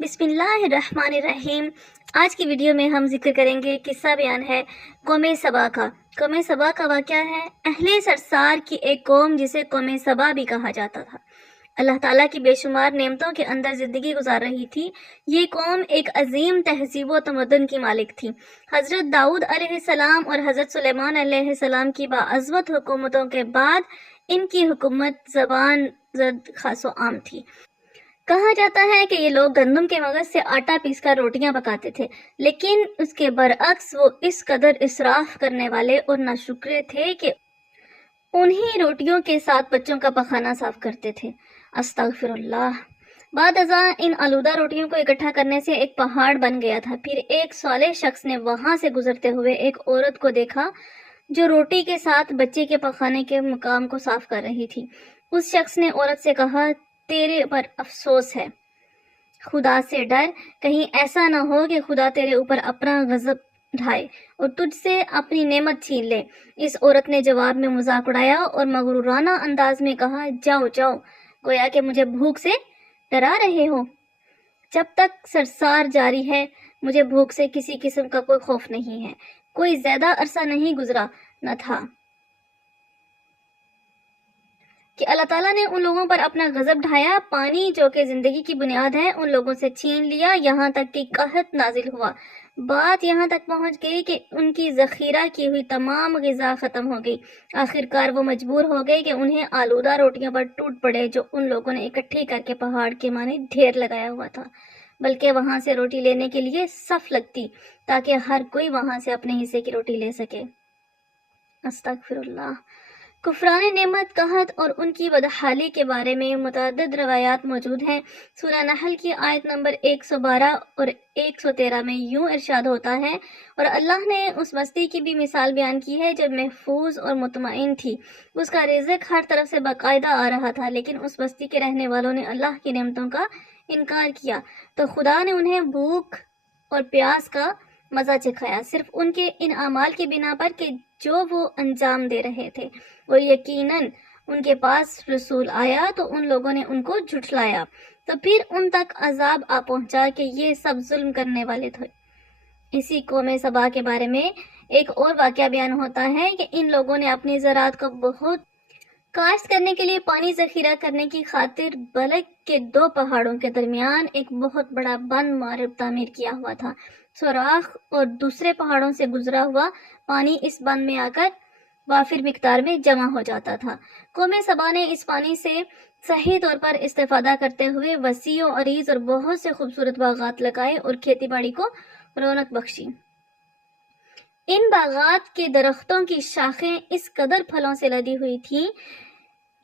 بسم اللہ الرحمن الرحیم۔ آج کی ویڈیو میں ہم ذکر کریں گے، قصہ بیان ہے قوم سبا کا۔ قوم سبا کا واقعہ ہے اہل سرسار کی ایک قوم جسے قوم سبا بھی کہا جاتا تھا۔ اللہ تعالیٰ کی بے شمار نعمتوں کے اندر زندگی گزار رہی تھی۔ یہ قوم ایک عظیم تہذیب و تمدن کی مالک تھی۔ حضرت داؤد علیہ السلام اور حضرت سلیمان علیہ السلام کی باعظمت حکومتوں کے بعد ان کی حکومت زبان زد خاص و عام تھی۔ کہا جاتا ہے کہ یہ لوگ گندم کے مغز سے آٹا پیس کر روٹیاں پکاتے تھے، لیکن اس کے برعکس وہ اس قدر اسراف کرنے والے اور ناشکرے تھے کہ انہی روٹیوں کے ساتھ بچوں کا پخانہ صاف کرتے تھے۔ استغفر اللہ۔ بعد ازاں ان آلودہ روٹیوں کو اکٹھا کرنے سے ایک پہاڑ بن گیا تھا۔ پھر ایک صالح شخص نے وہاں سے گزرتے ہوئے ایک عورت کو دیکھا جو روٹی کے ساتھ بچے کے پخانے کے مقام کو صاف کر رہی تھی۔ اس شخص نے عورت سے کہا، تیرے پر افسوس ہے، خدا سے ڈر، کہیں ایسا نہ ہو کہ خدا تیرے اوپر اپنا غضب ڈھائے اور تجھ سے اپنی نعمت چھین لے۔ اس عورت نے جواب میں مذاق اڑایا اور مغرورانہ انداز میں کہا، جاؤ جاؤ، گویا کہ مجھے بھوک سے ڈرا رہے ہو۔ جب تک سرسار جاری ہے مجھے بھوک سے کسی قسم کا کوئی خوف نہیں ہے۔ کوئی زیادہ عرصہ نہیں گزرا نہ تھا کہ اللہ تعالیٰ نے ان لوگوں پر اپنا غضب ڈھایا۔ پانی جو کہ زندگی کی بنیاد ہے ان لوگوں سے چھین لیا، یہاں تک کہ قحط نازل ہوا۔ بات یہاں تک پہنچ گئی کہ ان کی ذخیرہ کی ہوئی تمام غذا ختم ہو گئی۔ آخر کار وہ مجبور ہو گئے کہ انہیں آلودہ روٹیوں پر ٹوٹ پڑے جو ان لوگوں نے اکٹھی کر کے پہاڑ کے مانے ڈھیر لگایا ہوا تھا، بلکہ وہاں سے روٹی لینے کے لیے صف لگتی تاکہ ہر کوئی وہاں سے اپنے حصے کی روٹی لے سکے۔ استغفر اللہ۔ کفران نعمت، قحط اور ان کی بدحالی کے بارے میں متعدد روایات موجود ہیں۔ سورہ نحل کی آیت نمبر 112 اور 113 میں یوں ارشاد ہوتا ہے، اور اللہ نے اس بستی کی بھی مثال بیان کی ہے جو محفوظ اور مطمئن تھی، اس کا رزق ہر طرف سے باقاعدہ آ رہا تھا، لیکن اس بستی کے رہنے والوں نے اللہ کی نعمتوں کا انکار کیا تو خدا نے انہیں بھوک اور پیاس کا مزہ چکھایا، صرف ان کے ان اعمال کی بنا پر کہ جو وہ انجام دے رہے تھے، اور یقیناً ان کے پاس رسول آیا تو ان لوگوں نے ان کو جھٹلایا، تو پھر ان تک عذاب آ پہنچا کہ یہ سب ظلم کرنے والے تھے۔ اسی قوم سبا کے بارے میں ایک اور واقعہ بیان ہوتا ہے کہ ان لوگوں نے اپنی زراعت کو بہت کاشت کرنے کے لیے پانی ذخیرہ کرنے کی خاطر بلک کے دو پہاڑوں کے درمیان ایک بہت بڑا بند مارب تعمیر کیا ہوا تھا۔ سوراخ اور دوسرے پہاڑوں سے گزرا ہوا پانی اس بند میں آ کر وافر مقدار میں جمع ہو جاتا تھا۔ قوم سبا نے اس پانی سے صحیح طور پر استفادہ کرتے ہوئے وسیع و عریض اور بہت سے خوبصورت باغات لگائے اور کھیتی باڑی کو رونق بخشی۔ ان باغات کے درختوں کی شاخیں اس قدر پھلوں سے لدی ہوئی تھیں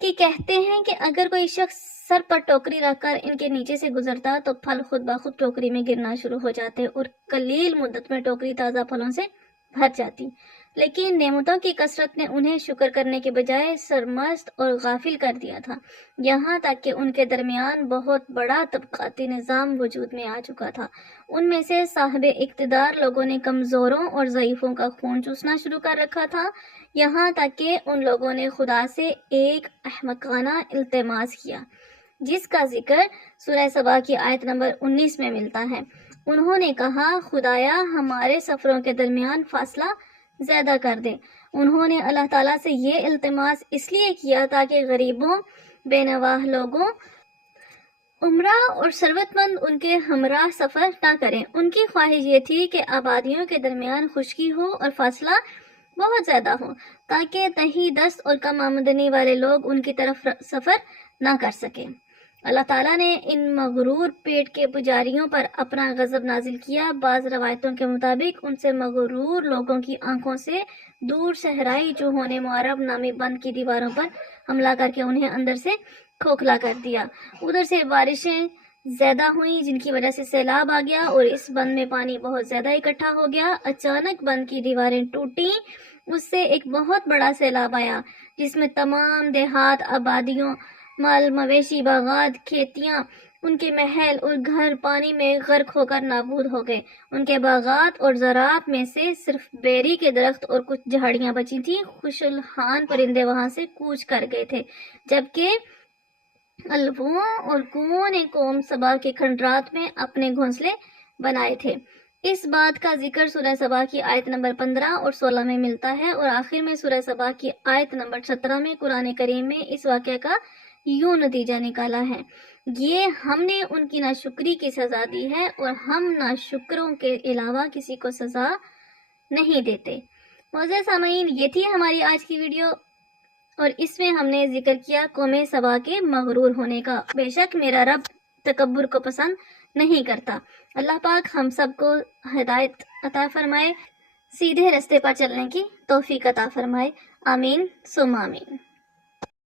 کہ کہتے ہیں کہ اگر کوئی شخص سر پر ٹوکری رکھ کر ان کے نیچے سے گزرتا تو پھل خود بخود ٹوکری میں گرنا شروع ہو جاتے اور قلیل مدت میں ٹوکری تازہ پھلوں سے بھر جاتی، لیکن نعمتوں کی کثرت نے انہیں شکر کرنے کے بجائے سرمست اور غافل کر دیا تھا، یہاں تک کہ ان کے درمیان بہت بڑا طبقاتی نظام وجود میں آ چکا تھا۔ ان میں سے صاحب اقتدار لوگوں نے کمزوروں اور ضعیفوں کا خون چوسنا شروع کر رکھا تھا، یہاں تک کہ ان لوگوں نے خدا سے ایک احمقانہ التماس کیا جس کا ذکر سورہ سبا کی آیت نمبر 19 میں ملتا ہے۔ انہوں نے کہا، خدایا ہمارے سفروں کے درمیان فاصلہ زیادہ کر دے۔ انہوں نے اللہ تعالیٰ سے یہ التماس اس لیے کیا تاکہ غریبوں، بے نواح لوگوں، عمرہ اور ثروت مند ان کے ہمراہ سفر نہ کریں۔ ان کی خواہش یہ تھی کہ آبادیوں کے درمیان خشکی ہو اور فاصلہ بہت زیادہ ہو تاکہ تہی دست اور کم آمدنی والے لوگ ان کی طرف سفر نہ کر سکیں۔ اللہ تعالیٰ نے ان مغرور پیٹ کے پجاریوں پر اپنا غضب نازل کیا۔ بعض روایتوں کے مطابق ان سے مغرور لوگوں کی آنکھوں سے دور صحرائی چوہوں نے معرب نامی بند کی دیواروں پر حملہ کر کے انہیں اندر سے کھوکھلا کر دیا۔ ادھر سے بارشیں زیادہ ہوئیں جن کی وجہ سے سیلاب آ گیا اور اس بند میں پانی بہت زیادہ اکٹھا ہو گیا۔ اچانک بند کی دیواریں ٹوٹیں، اس سے ایک بہت بڑا سیلاب آیا جس میں تمام دیہات، آبادیوں، مال مویشی، باغات، کھیتیاں، ان کے محل اور گھر پانی میں غرق ہو کر نابود ہو گئے۔ ان کے باغات اور زراعت میں سے صرف بیری کے درخت اور کچھ جھاڑیاں بچی تھیں۔ خوش الحان پرندے وہاں سے کوچ کر گئے تھے، جبکہ الفوں اور کونے قوم سبا کے کھنڈرات میں اپنے گھونسلے بنائے تھے۔ اس بات کا ذکر سورہ سبا کی آیت نمبر 15 اور 16 میں ملتا ہے، اور آخر میں سورہ سبا کی آیت نمبر 17 میں قرآن کریم میں اس واقعہ کا یوں نتیجہ نکالا ہے: یہ ہم نے ان کی ناشکری کی سزا دی ہے اور ہم ناشکروں کے علاوہ کسی کو سزا نہیں دیتے۔ معزز سامعین، یہ تھی ہماری آج کی ویڈیو، اور اس میں ہم نے ذکر کیا قوم سبا کے مغرور ہونے کا۔ بے شک میرا رب تکبر کو پسند نہیں کرتا۔ اللہ پاک ہم سب کو ہدایت عطا فرمائے، سیدھے رستے پر چلنے کی توفیق عطا فرمائے۔ آمین ثم آمین۔